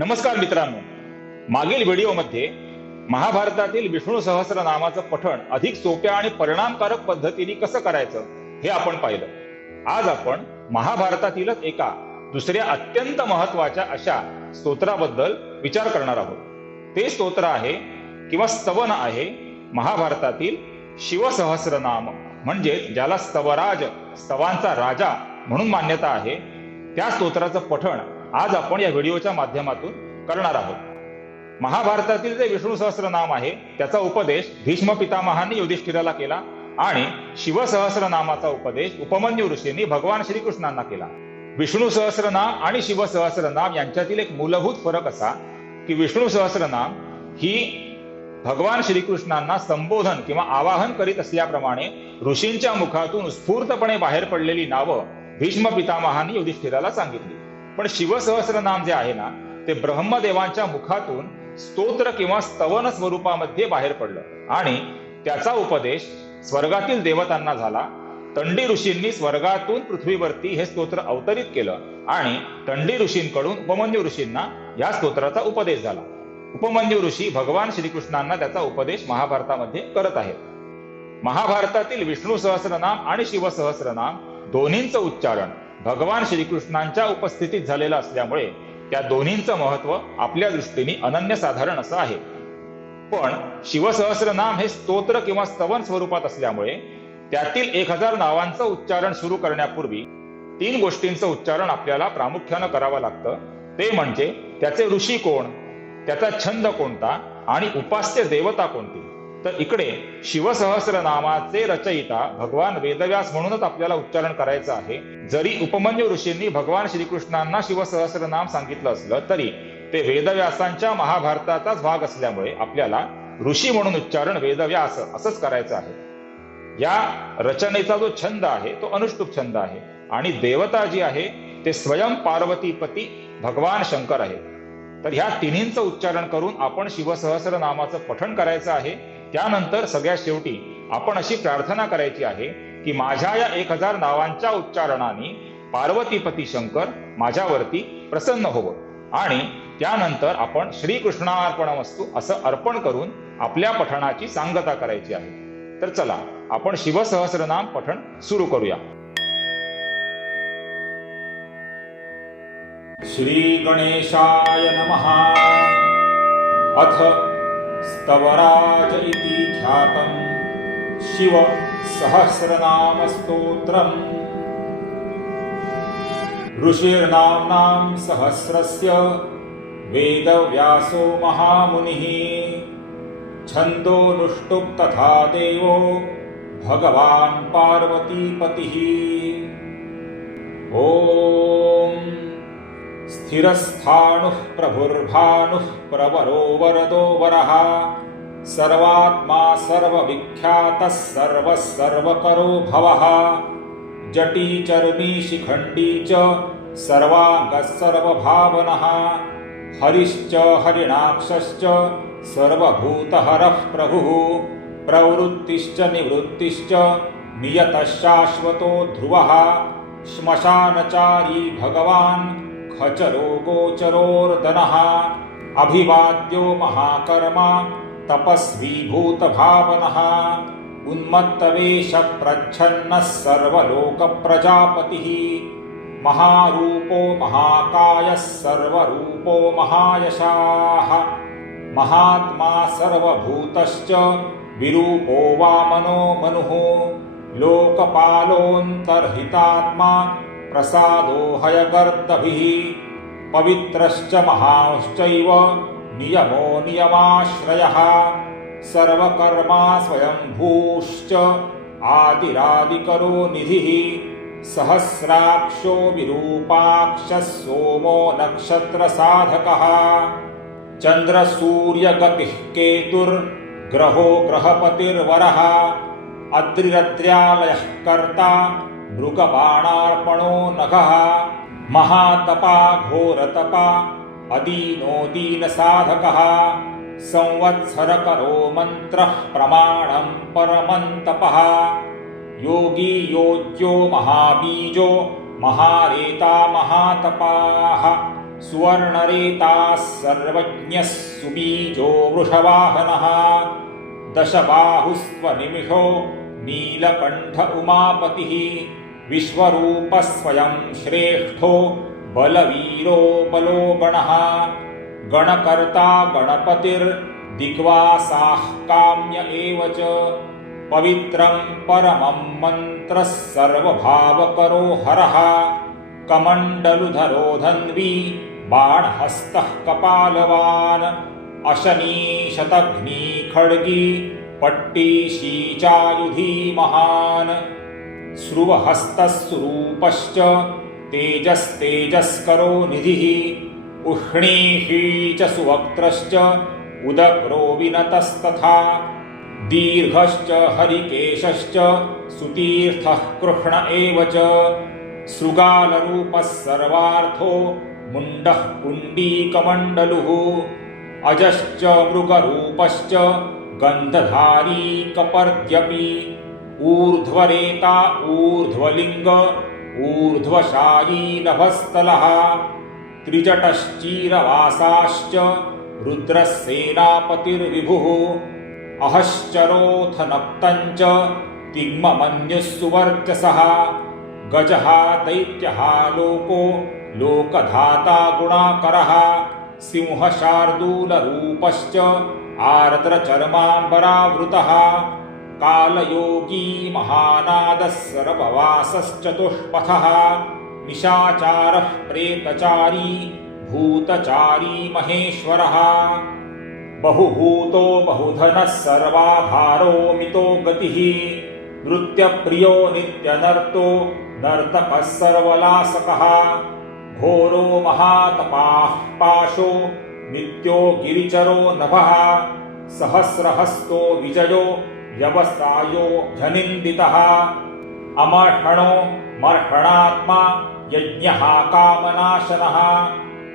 नमस्कार मित्रांनो, मागील व्हिडिओमध्ये महाभारतातील विष्णू सहस्रनामाचं पठण अधिक सोप्या आणि परिणामकारक पद्धतीने कसं करायचं हे आपण पाहिलं. आज आपण महाभारतातीलच एका दुसऱ्या अत्यंत महत्वाच्या अशा स्तोत्राबद्दल विचार करणार आहोत. ते स्तोत्र आहे किंवा स्तवन आहे महाभारतातील शिवसहस्रनाम, म्हणजे ज्याला स्तवराज, स्तवांचा राजा म्हणून मान्यता आहे. त्या स्तोत्राचं पठण आज आपण या व्हिडिओच्या माध्यमातून करणार आहोत. महाभारतातील जे विष्णू सहस्रनाम आहे त्याचा उपदेश भीष्म पितामहांनी युधिष्ठिराला केला आणि शिवसहस्रनामाचा उपदेश उपमन्यू ऋषींनी भगवान श्रीकृष्णांना केला. विष्णू सहस्रनाम आणि शिवसहस्रनाम यांच्यातील एक मूलभूत फरक असा की विष्णू सहस्रनाम ही भगवान श्रीकृष्णांना संबोधन किंवा आवाहन करीत असल्याप्रमाणे ऋषींच्या मुखातून स्फूर्तपणे बाहेर पडलेली नावं भीष्म पितामहांनी युधिष्ठिराला सांगितली. पण शिवसहस्रनाम जे आहे ना ते ब्रह्मदेवांच्या मुखातून स्तोत्र किंवा स्तवन स्वरूपामध्ये बाहेर पडलं आणि त्याचा उपदेश स्वर्गातील देवतांना झाला. तंडी ऋषींनी स्वर्गातून पृथ्वीवरती हे स्तोत्र अवतरित केलं आणि तंडी ऋषींकडून उपमन्यू ऋषींना या स्तोत्राचा उपदेश झाला. उपमन्यू ऋषी भगवान श्रीकृष्णांना त्याचा उपदेश महाभारतामध्ये करत आहेत. महाभारतातील विष्णू सहस्रनाम आणि शिवसहस्रनाम दोन्हींचं उच्चारण भगवान श्रीकृष्णांच्या उपस्थितीत झालेलं असल्यामुळे त्या दोन्हींचं महत्व आपल्या दृष्टीने अनन्यसाधारण असं आहे. पण शिवसहस्रनाम हे स्तोत्र किंवा स्तवन स्वरूपात असल्यामुळे त्यातील 1000 नावांचं उच्चारण सुरू करण्यापूर्वी 3 गोष्टींचं उच्चारण आपल्याला प्रामुख्यानं करावं लागतं. ते म्हणजे त्याचे ऋषी कोण, त्याचा छंद कोणता आणि उपास्य देवता कोणती. तर इकडे शिवसहस्रनामाचे रचयिता भगवान वेदव्यास म्हणूनच आपल्याला उच्चारण करायचं आहे. जरी उपमन्यू ऋषींनी भगवान श्रीकृष्णांना शिवसहस्रनाम सांगितलं असलं तरी ते वेदव्यासांच्या महाभारताचाच भाग असल्यामुळे आपल्याला ऋषी म्हणून उच्चारण वेदव्यास असंच करायचं आहे. या रचनेचा जो छंद आहे तो अनुष्टुप छंद आहे आणि देवता जी आहे ते स्वयं पार्वतीपती भगवान शंकर आहे. तर ह्या तिन्हींचं उच्चारण करून आपण शिवसहस्रनामाचं पठण करायचं आहे. त्यानंतर सगळ्यात शेवटी आपण अशी प्रार्थना करायची आहे की माझ्या या 1000 नावांच्या उच्चारणाने पार्वतीपती शंकर माझ्यावरती प्रसन्न होवं आणि त्यानंतर आपण श्रीकृष्णार्पणमस्तु असं अर्पण करून आपल्या पठणाची सांगता करायची आहे. तर चला आपण शिवसहस्रनाम पठण सुरू करूया. श्री गणेशाय नमः. अथ स्तवराज इति ख्यातं शिव सहस्रनाम स्तोत्रम्. ऋषिर्नाम्नां सहस्रस्य वेदव्यासो महामुनिः. छन्दोऽनुष्टुप् तथा देवो भगवान् पार्वतीपतिः. ॐ स्थिरस्थाणुः प्रभुर्भानुः प्रवरो वरदो वरः. सर्वात्मा सर्वविख्यातः सर्वः सर्वकरो भवः. जटी चर्मी शिखण्डी च सर्वाङ्गः सर्वभावनः. हरिश्च हरिणाक्षश्च सर्वभूतहरः प्रभुः. प्रवृत्तिश्च निवृत्तिश्च नियतः शाश्वतो ध्रुवः. श्मशानचारी भगवान् खचरो गोचरोर्दनः. अभिवाद्यो महाकर्मा तपस्वी भूतभावनः. उन्मत्तवेश प्रच्छन्नः सर्वलोकप्रजापतिः. महारूपो महाकायः सर्वरूपो महायशाः. महात्मा सर्वभूतश्च विरूपो वामनो मनुः. लोकपालोऽन्तर्हितात्मा प्रसादो हयगर्दभिः. पवित्रश्च महांश्चैव नियमो नियमाश्रयः. सर्वकर्मा स्वयंभूश्च आदिरादिकरो निधिः. सहस्राक्षो विरूपाक्षः सोमो नक्षत्रसाधकः. चन्द्रसूर्यगतिः केतुर्ग्रहो ग्रहपतिर्वरः. अद्रिरद्र्यालयः कर्ता मृगबाणार्पणो नघः. महातपा घोरतपा अदीनो दीनसाधकः. संवत्सरकरो मन्त्रः प्रमाणं परमन्तपः. योगी योज्यो महाबीजो महारेता महातपाः. सुवर्णरेताः सर्वज्ञः सुबीजो वृषवाहनः दशबाहुस्त्वनिमिषो नीलकण्ठ उमापतिः विश्वरूपः स्वयं श्रेष्ठो बलवीरो बलो गणः गणकर्ता गणपतिर्दिग्वासाः काम्य एव च पवित्रं परमं मन्त्रः सर्वभावकरो हरः कमण्डलुधरो धन्वी बाणहस्तः कपालवान् अशनीशतघ्नी खड्गी पट्टीशीचायुधी महान् स्रुवहस्तः सुरूपश्च तेजस्तेजस्करो निधिः उष्णीषी च सुवक्त्रश्च उदग्रो विनतस्तथा दीर्घश्च हरिकेशश्च सुतीर्थः कृष्ण एव च शृगालरूपः सर्वार्थो मुण्डः पुण्डीकमण्डलुः अजश्च मृगरूपश्च गन्धधारी कपर्द्यपि ऊर्ध्वरेता ऊर्ध्वलिङ्ग ऊर्ध्वशायी नभस्थलः त्रिजटश्चीरवासाश्च रुद्रसेनापतिर्विभुः अहश्चरोऽथ नप्तञ्च तिग्ममन्युः सुवर्चसः गजः दैत्यः लोको लोकधाता गुणाकरः सिंहशार्दूलरूपश्च आर्द्रचर्माम्बरावृतः कालयोगी महानादः सर्ववासश्चतुष्पथः निशाचारः प्रेतचारी भूतचारी महेश्वरः बहुभूतो बहुधनः सर्वाधारो मितो गतिः नृत्यप्रियो नित्यनर्तो नर्तकः सर्वलासकः घोरो महातपाः पाशो नित्यो गिरिचरो नभः सहस्रहस्तो विजयो व्यवसायो झनिन्दितः अमर्षणो मर्षणात्मा यज्ञः कामनाशनः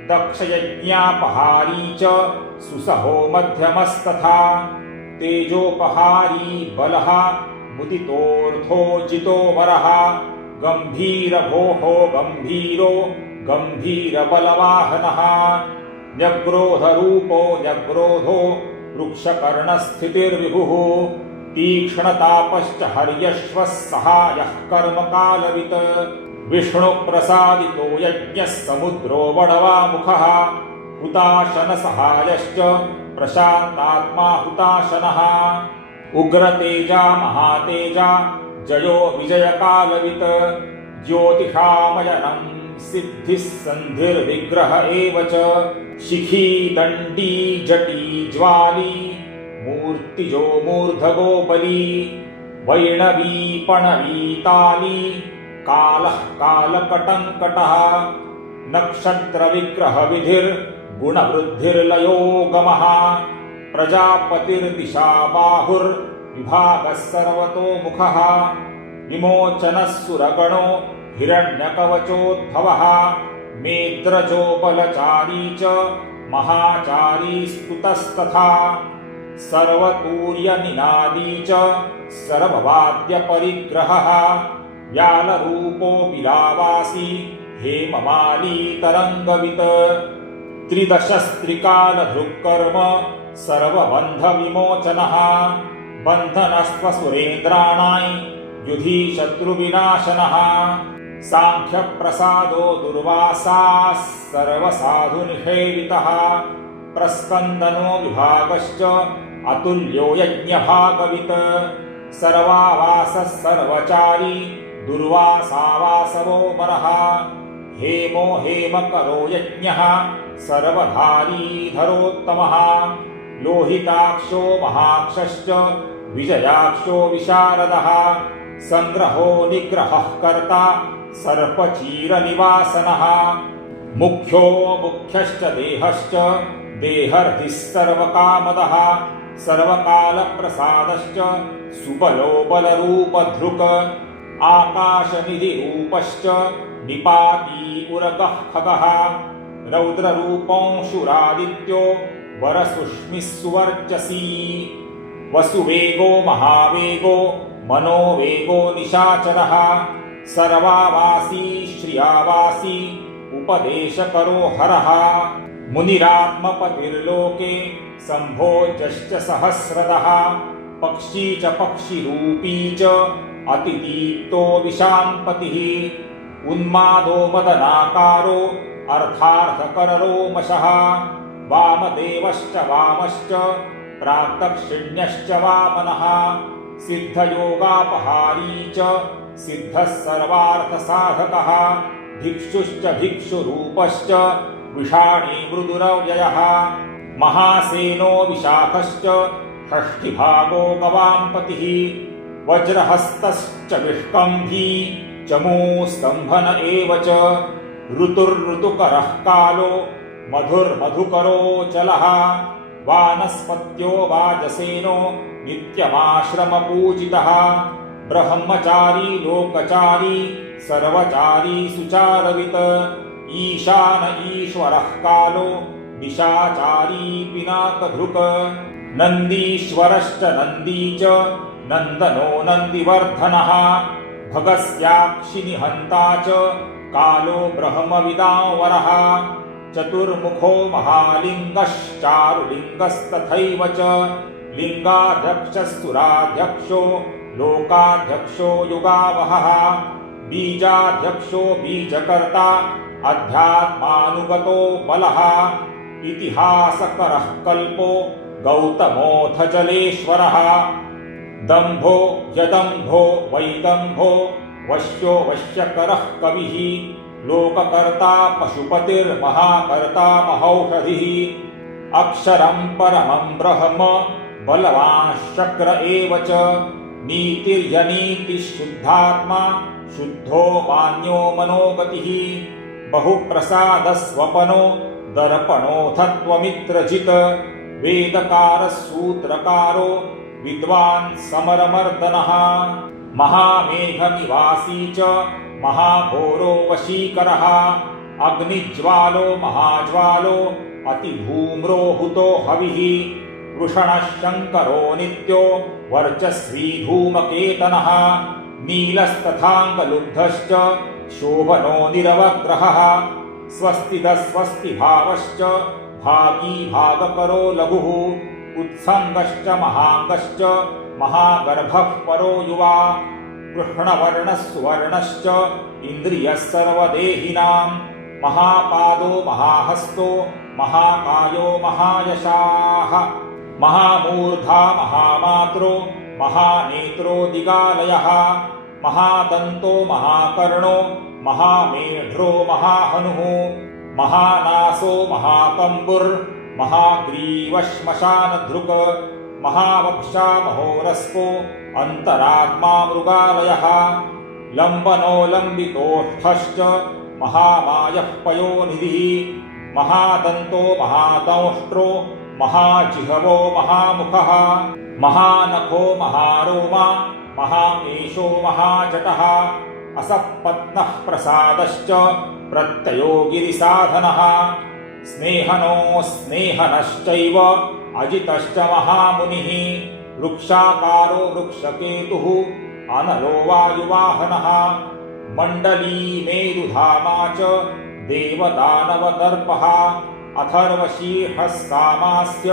दक्षयज्ञापहारी च सुसहो मध्यमस्तथा तेजोपहारी बलः मुदितोऽर्थोचितो वरः गम्भीरभोः गम्भीरो गम्भीरबलवाहनः न्यग्रोधरूपो न्यग्रोधो वृक्षकर्णस्थितिर्विभुः तीक्ष्णतापश्च हर्यश्वः सहायः कर्मकालवित् विष्णुप्रसादितो यज्ञः समुद्रो बडवामुखः हुताशनसहायश्च प्रशान्तात्मा हुताशनः उग्रतेजा महातेजा जयो विजयकालवित् ज्योतिषामयनं सिद्धिः सन्धिर्विग्रह एव च शिखी दण्डी जटी ज्वाली मूर्तिजो मूर्धगो बली वैणवी पणवी ताली कालः कालकटङ्कटः नक्षत्रविग्रहविधिर्गुणवृद्धिर्लयो गमः प्रजापतिर्दिशा बाहुर्विभागः सर्वतोमुखः विमोचनः सुरगणो हिरण्यकवचोद्भवः मेद्रजो बलचारी च महाचारी स्तुतस्तथा सर्वतूर्यनिनादी च सर्ववाद्यपरिग्रहः व्यालरूपो बिलावासी हेममाली तरङ्गवित् त्रिदशस्त्रिकालधृक्कर्म सर्वबन्धविमोचनः बन्धनस्त्वसुरेन्द्राणां युधि शत्रुविनाशनः साङ्ख्यप्रसादो दुर्वासाः सर्वसाधुनिषेवितः प्रस्कन्दनो विभागश्च अतुल्यो यज्ञभागवित् सर्वावासः सर्वचारी दुर्वासावासवो मरः हेमो हेमकरो यज्ञः सर्वधारी धरोत्तमः लोहिताक्षो महाक्षश्च विजयाक्षो विशारदः संग्रहो निग्रहः कर्ता सर्पचीरनिवासनः मुख्यो मुख्यश्च देहश्च देहर्धिः सर्वकामदः सर्वकालप्रसादश्च सुबलो बलरूपधृक् आकाशनिधिरूपश्च निपाती उरगः खगः रौद्ररूपंशुरादित्यो वरसुष्मिः सुवर्चसी वसुवेगो महावेगो मनोवेगो निशाचरः सर्वावासी श्रियावासी उपदेशकरो हरः मुनिरात्मपतिर्लोके सम्भोजश्च सहस्रदः पक्षी च पक्षिरूपी च अतिदीप्तो दिशाम्पतिः उन्मादो मदनाकारो अर्थार्थकररोमशः वामदेवश्च वामश्च प्राक्दक्षिण्यश्च वामनः सिद्धयोगापहारी च सिद्धः सर्वार्थसाधकः भिक्षुश्च भिक्षुरूपश्च विषाणी मृदुरव्ययः महासेनो विशाखश्च षष्ठिभागो गवाम्पतिः वज्रहस्तश्च विष्कम्भी चमूस्तम्भन एव च ऋतुर्ऋतुकरः कालो मधुर्मधुकरो चलः वानस्पत्यो वाजसेनो नित्यमाश्रमपूजितः ब्रह्मचारी लोकचारी सर्वचारी सुचारवित् ईशान ईश्वरः कालो दिशाचारी पिनाकधृक् नन्दीश्वरश्च नन्दी च नन्दनो नन्दिवर्धनः भगस्याक्षि निहन्ता च कालो ब्रह्मविदावरः चतुर्मुखो महालिङ्गश्चारुलिङ्गस्तथैव च लिङ्गाध्यक्षस्तुराध्यक्षो लोकाध्यक्षो युगावहः बीजाध्यक्षो बीजकर्ता अध्यात्मानुगतो बलः इतिहासकरः कल्पो गौतमोऽथ जलेश्वरः दम्भो यदम्भो वैदम्भो वश्यो वश्यकरः कविः लोककर्ता पशुपतिर्महाकर्ता महौषधिः अक्षरं परमं ब्रह्म बलवांश्चक्र एव च नीतिर्यनीतिः शुद्धात्मा शुद्धो वान्यो मनोगतिः बहुप्रसादस्वपनो दर्पणोऽथत्वमित्रजित् वेदकारः सूत्रकारो विद्वान् समरमर्दनः महामेघनिवासी च महाघोरो वशीकरः अग्निज्वालो महाज्वालो अतिधूम्रोहुतो हविः वृषणः शङ्करो नित्यो वर्चस्वी धूमकेतनः नीलस्तथाङ्गलुब्धश्च शोभनो निरवग्रहः स्वस्तिदस्वस्तिभावश्च भागी भागकरो लघुः उत्सङ्गश्च महाङ्गश्च महागर्भः परो युवा कृष्णवर्णः सुवर्णश्च इन्द्रियः सर्वदेहिनां महापादो महाहस्तो महाकायो महायशाः महामूर्धा महामात्रो महानेत्रो दिगालयः महादन्तो महाकर्णो महामेढ्रो महाहनुः महानासो महाकम्बुर् महाग्रीवश्मशानधृक् महावक्षा महोरस्को अन्तरात्मा मृगालयः लम्बनो लम्बितोष्ठश्च महामायः पयोनिधिः महादन्तो महादंष्ट्रो महाजिह्वो महामुखः महानखो महारोमा महाकेशो महाजटः असपत्नः प्रसादश्च प्रत्ययो गिरिसाधनः स्नेहनो स्नेहनश्चैव अजितश्च महामुनिः वृक्षाकारो वृक्षकेतुः अनलो वायुवाहनः मण्डली मेरुधामा च देवदानवदर्पः अथर्वशीर्षस्सामास्य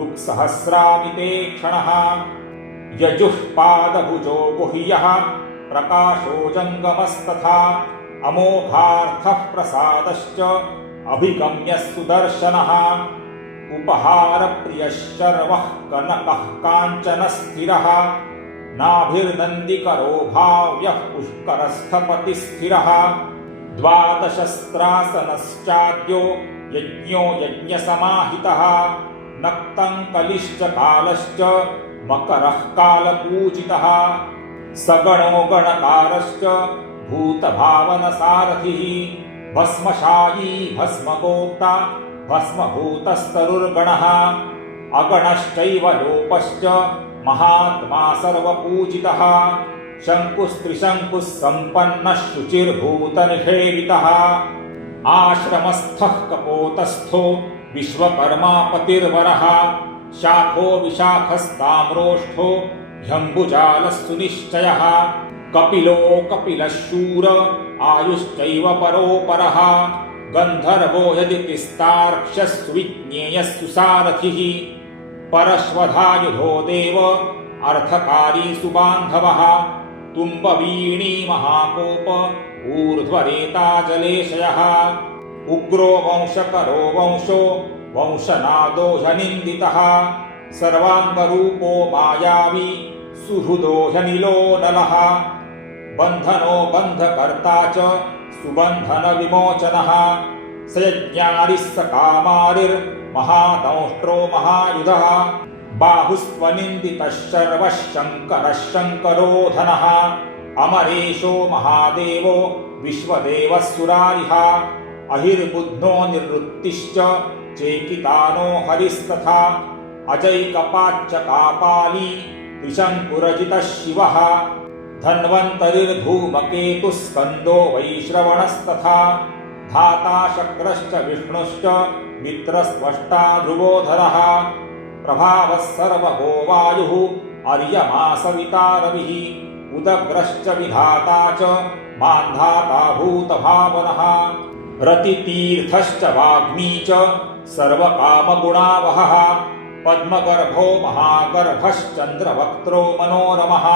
ऋक्सहस्रामिते क्षणः यजुःपादभुजो गुह्यः प्रकाशो जङ्गमस्तथा अमोघार्थः प्रसादश्च अभिगम्य सुदर्शनः उपहारप्रियः शर्वः कनकः काञ्चनस्थिरः नाभिर्नन्दिकरो भाव्यः पुष्करस्थपतिस्थिरः द्वादशस्त्रासनश्चाद्यो यज्ञो यज्ञसमाहितः नक्तं कलिश्च कालश्च मकरः कालपूजितः सगणो गणकारश्च भूतभावनसारथिः भस्मशायी भस्मगोप्ता भस्मभूतस्तरुर्गणः अगणश्चैव लोपश्च महात्मा सर्वपूजितः शङ्कुस्त्रिशङ्कुः सम्पन्नः शुचिर्भूतनिषेवितः आश्रमस्थः कपोतस्थो विश्वकर्मापतिर्वरः शाखो विशाखस्ताम्रोष्ठो ह्यम्बुजालः सुनिश्चयः कपिलो कपिलः शूर आयुश्चैव परोपरः गन्धर्वो यदि तिस्तार्क्ष्यस्विज्ञेयः सुसारथिः परश्वधायुधो देव अर्थकारी सुबान्धवः तुम्बवीणी महाकोप ऊर्ध्वरेता जलेशयः उग्रो वंशकरो वंशो वंशनादो ह्यनिन्दितः सर्वाङ्गरूपो मायावी सुहृदो ह्यनिलो नलः बन्धनो बन्धकर्ता च सुबन्धन विमोचनः स यज्ञारिः स कामारिर्महादंष्ट्रो महायुधः बाहुस्त्वनिन्दितः शर्वः शङ्करः शङ्करोधनः अमरेशो महादेवो विश्वदेवः सुरारिः अहिर्बुध्नो निवृत्तिश्च चेकितानो हरिस्तथा अजैकपाच्च कापाली त्रिशङ्कुरजितः शिवः धन्वन्तरिर्धूमकेतुः स्कन्दो वैश्रवणस्तथा धाता शक्रश्च विष्णुश्च मित्रस्त्वष्टा ध्रुवोधरः प्रभावः सर्वगो वायुः अर्यमा सविता रविः उदग्रश्च विधाता च मान्धाता भूतभावनः रतितीर्थश्च वाग्मी च सर्वकामगुणावहः पद्मगर्भो महागर्भश्चन्द्रवक्त्रो मनोरमः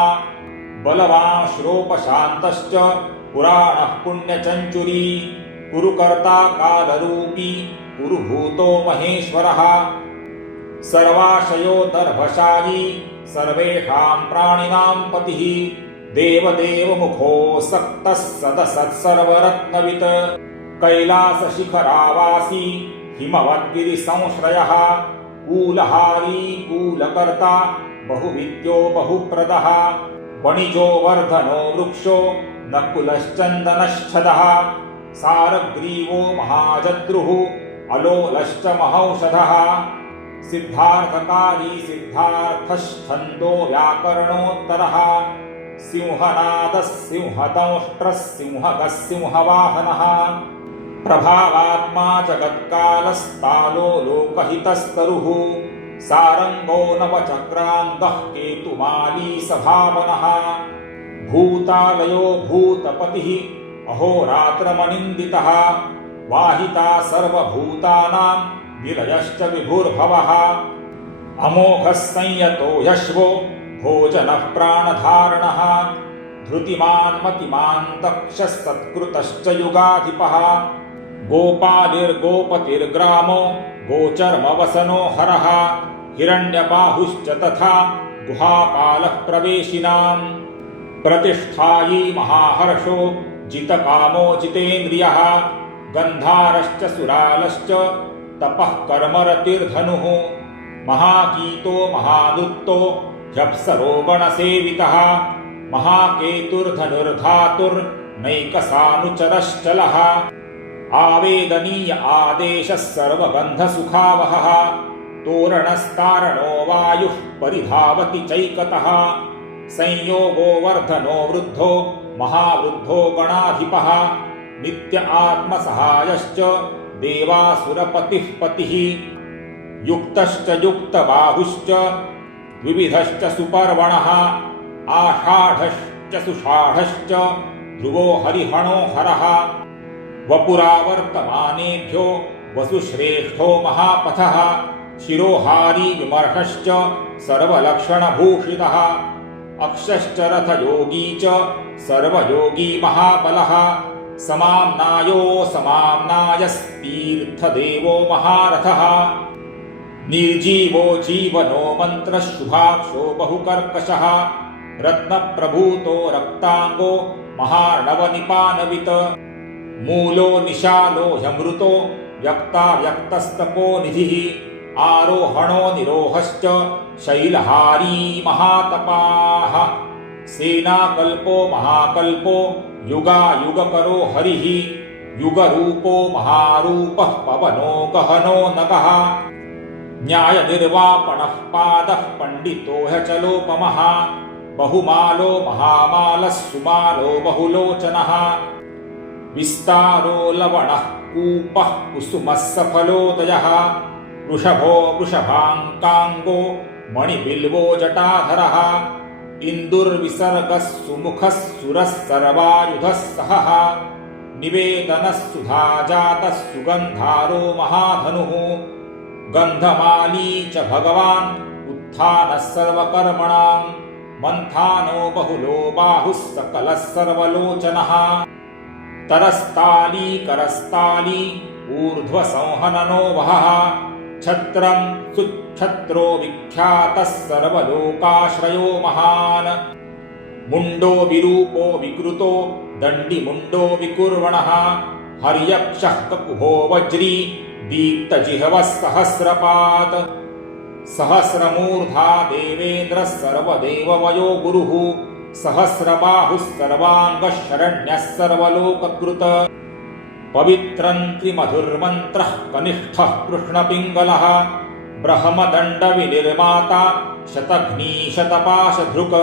बलवांश्रोपशान्तश्च पुराणः पुण्यचञ्चुरी कुरुकर्ता कालरूपी कुरुभूतो महेश्वरः सर्वाशयो दर्भशायी सर्वेषां प्राणिनां पतिः देवदेवमुखो सक्तः सदसत्सर्वरत्नवित् कैलासशिखरावासी हिमवद्गिरिसंश्रयः कूलहारी कूलकर्ता बहुविद्यो बहुप्रदः वणिजो वर्धनो वृक्षो नकुलश्चन्दनश्छदः सारग्रीवो महाजद्रुः अलोलश्च महौषधः सिद्धार्थकारी सिद्धार्थश्छन्दो व्याकरणोत्तरः सिंहनादः सिंहदंष्ट्रः सिंहगः सिंहवाहनः प्रभावात्मा जगत्कालस्तालो लोकहितस्तरुः सारंगो नवचक्राङ्गः केतुमाली सभावनः भूतालयो भूतपतिः अहोरात्रमनिन्दितः वाहिता सर्वभूतानां विलयश्च विभुर्भवः अमोघः संयतो यश्वो भोजनः प्राणधारणः धृतिमान् मतिमान् दक्षः सत्कृतश्च युगाधिपः गोपालिर्गोपतिर्ग्रामो गोचर्मवसनो हरः हिरण्यबाहुश्च तथा गुहापालः प्रवेशिनाम् प्रतिष्ठायी महाहर्षो जितकामो जितेन्द्रियः गन्धारश्च सुरालश्च तपः कर्मरतिर्धनुः महागीतो महादुत्तो ह्यप्सरो गणसेवितः महाकेतुर्धनुर्धातुर्नैकसानुचरश्चलः आवेदनीय आदेशः सर्वगन्धसुखावहः तोरणस्तारणो वायुः परिधावति चैकतः संयोगो वर्धनो वृद्धो महावृद्धो गणाधिपः नित्य आत्मसहायश्च देवासुरपतिः पतिः युक्तश्च युक्तबाहुश्च द्विविधश्च सुपर्वणः आषाढश्च सुषाढश्च ध्रुवो हरिहणो हरः वपुरावर्तमानेभ्यो वसुश्रेष्ठो महापथः शिरोहारी विमर्शश्च सर्वलक्षणभूषितः अक्षश्च रथयोगी च सर्वयोगी महाबलः समाम्नायो समाम्नायस्तीर्थदेवो महारथः निर्जीवो जीवनो मन्त्रः शुभाक्षो बहुकर्कशः रत्नप्रभूतो रक्ताङ्गो महार्णवनिपानवित् मूलो निशालो ह्यमृतो व्यक्ताव्यक्तस्तपोनिधिः आरोहणो निरोहश्च शैलहारी महातपाः सेनाकल्पो महाकल्पो युगायुगकरो हरिः युगरूपो महारूपः पवनो गहनो नगः न्यायनिर्वापणः पादः पण्डितो ह्यचलोपमः बहुमालो महामालः सुमालो बहुलोचनः विस्तारो लवणः कूपः कुसुमः सफलोदयः वृषभो वृषभाङ्काङ्गो मणिबिल्वो जटाधरः इन्दुर्विसर्गः सुमुखः सुरः सर्वायुधः सहः निवेदनः सुधा जातः सुगन्धारो महाधनुः गन्धमाली च भगवान् उत्थानः सर्वकर्मणां मन्थानो बहुलो बाहुः सकलः सर्वलोचनः तरस्ताली करस्ताली ऊर्ध्वसंहननो वहः छत्रं सुच्छत्रो विख्यातः सर्वलोकाश्रयो महान् मुण्डो विरूपो विकृतो दण्डिमुण्डो विकुर्वणः हर्यक्षः ककुभो वज्री दीप्तजिह्वः सहस्रपात् सहस्रमूर्धा देवेन्द्रः सर्वदेववयो गुरुः सहस्रबाहुः सर्वाङ्गः शरण्यः सर्वलोककृत पवित्रन्त्रिमधुर्मन्त्रः कनिष्ठः कृष्णपिङ्गलः ब्रह्मदण्डविनिर्माता शतघ्नीशतपाशधृक्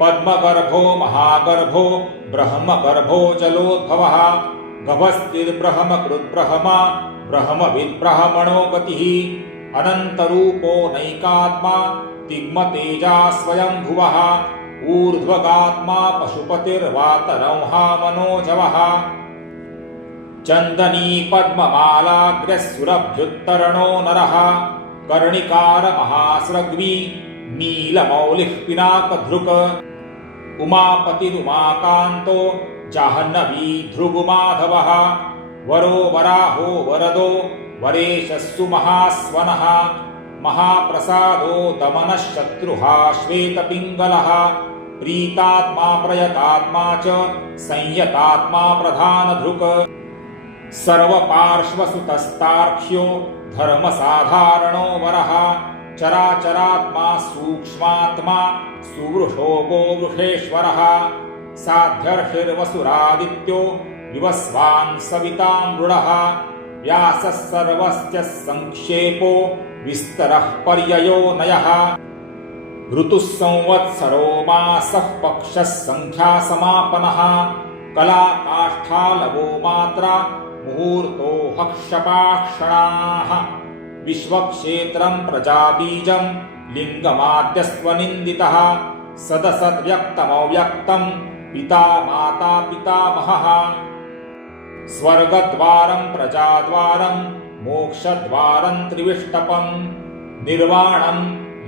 पद्मगर्भो महागर्भो ब्रह्मगर्भो जलोद्भवः गभस्तिर्ब्रह्मकृद्ब्रह्मा ब्रह्मविद्ब्रह्मणो गतिः अनन्तरूपो नैकात्मा तिग्मतेजा स्वयंभुवः ऊर्ध्वगात्मा पशुपतिर्वातरंहा मनोजवः चन्दनी पद्ममालाग्र्यः सुरभ्युत्तरणो नरः कर्णिकार महास्रग्वी नीलमौलिः पिनाकधृक् उमापतिरुमाकान्तो जाह्नवी भृगुमाधवः वरो वराहो वरदो वरेशस्सु महास्वनः महाप्रसादो दमनः शत्रुहा श्वेतपिङ्गलः प्रीतात्मा प्रयतात्मा च संयतात्मा प्रधानधृक् सर्वपार्श्वसुतस्तार्क्ष्यो धर्मसाधारणो वरः चराचरात्मा सूक्ष्मात्मा सुवृषोगो वृषेश्वरः साध्यर्षिर्वसुरादित्यो विवस्वान् सवितां मृडः व्यासः सर्वस्य संक्षेपो विस्तरः पर्ययो नयः ऋतुः संवत्सरो मासः पक्षः संख्यासमापनः कला काष्ठालवो मात्रा मुहूर्तो हक्षपाक्षणाः विश्वक्षेत्रं प्रजाबीजं लिङ्गमाद्यस्त्वनिन्दितः सदसद्व्यक्तमव्यक्तं पिता माता पितामहः स्वर्गद्वारं प्रजाद्वारं मोक्षद्वारं त्रिविष्टपं निर्वाणं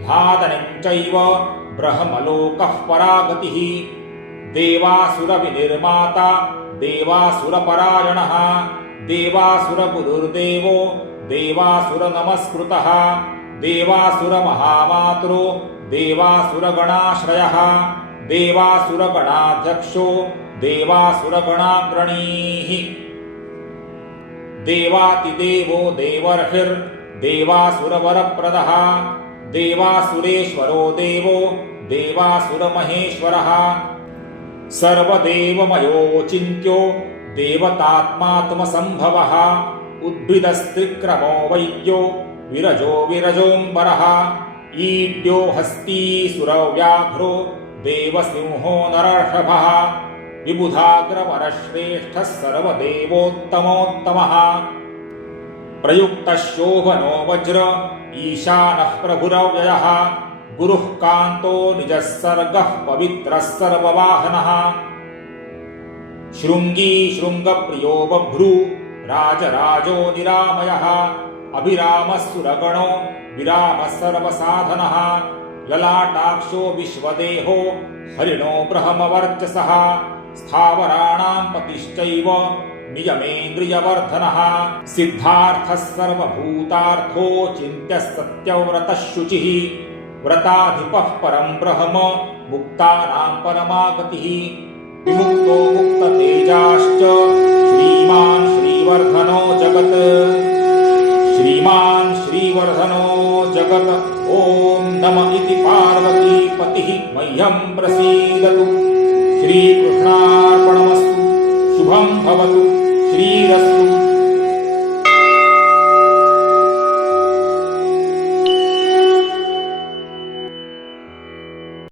ह्लादनं चैव ब्रह्मलोकः परागतिः देवासुरविनिर्माता देवासुरपरायणः देवासुरगुरुर्देवो देवासुरनमस्कृतः देवासुरमहामात्रो देवासुरगणाश्रयः देवासुरगणाध्यक्षो देवासुरगणाग्रणीः देवातिदेवो देवर्षिर्देवासुरवरप्रदः देवासुरेश्वरो देवो देवासुरमहेश्वरः सर्वदेवमयोचिन्त्यो देवतात्मात्मसम्भवः उद्भिदस्त्रिक्रमो वैद्यो विरजो विरजोऽम्बरः ईड्यो हस्तीसुरव्याघ्रो देवसिंहो नरर्षभः विबुधाग्रवरश्रेष्ठः सर्वदेवोत्तमोत्तमः प्रयुक्तः शोभनो वज्र ईशानः प्रभुरव्ययः गुरुः कान्तो निजः सर्गः पवित्रः सर्ववाहनः शृङ्गी शृङ्गप्रियो बभ्रू राजराजो निरामयः अभिरामः सुरगणो विरामः सर्वसाधनः ललाटाक्षो विश्वदेहो हरिणो ब्रह्मवर्चसः स्थावराणां पतिश्चैव नियमेन्द्रियवर्धनः सिद्धार्थः सर्वभूतार्थो चिन्त्यः सत्यव्रतः शुचिः व्रताधिपः परं ब्रह्म मुक्तानां परमागतिः विमुक्तो मुक्ततेजाश्च श्रीमान् श्रीवर्धनो जगत् श्रीमान् श्रीवर्धनो जगत् ॐ नमः इति पार्वतीपतिः मह्यं प्रसीदतु श्रीकृष्णा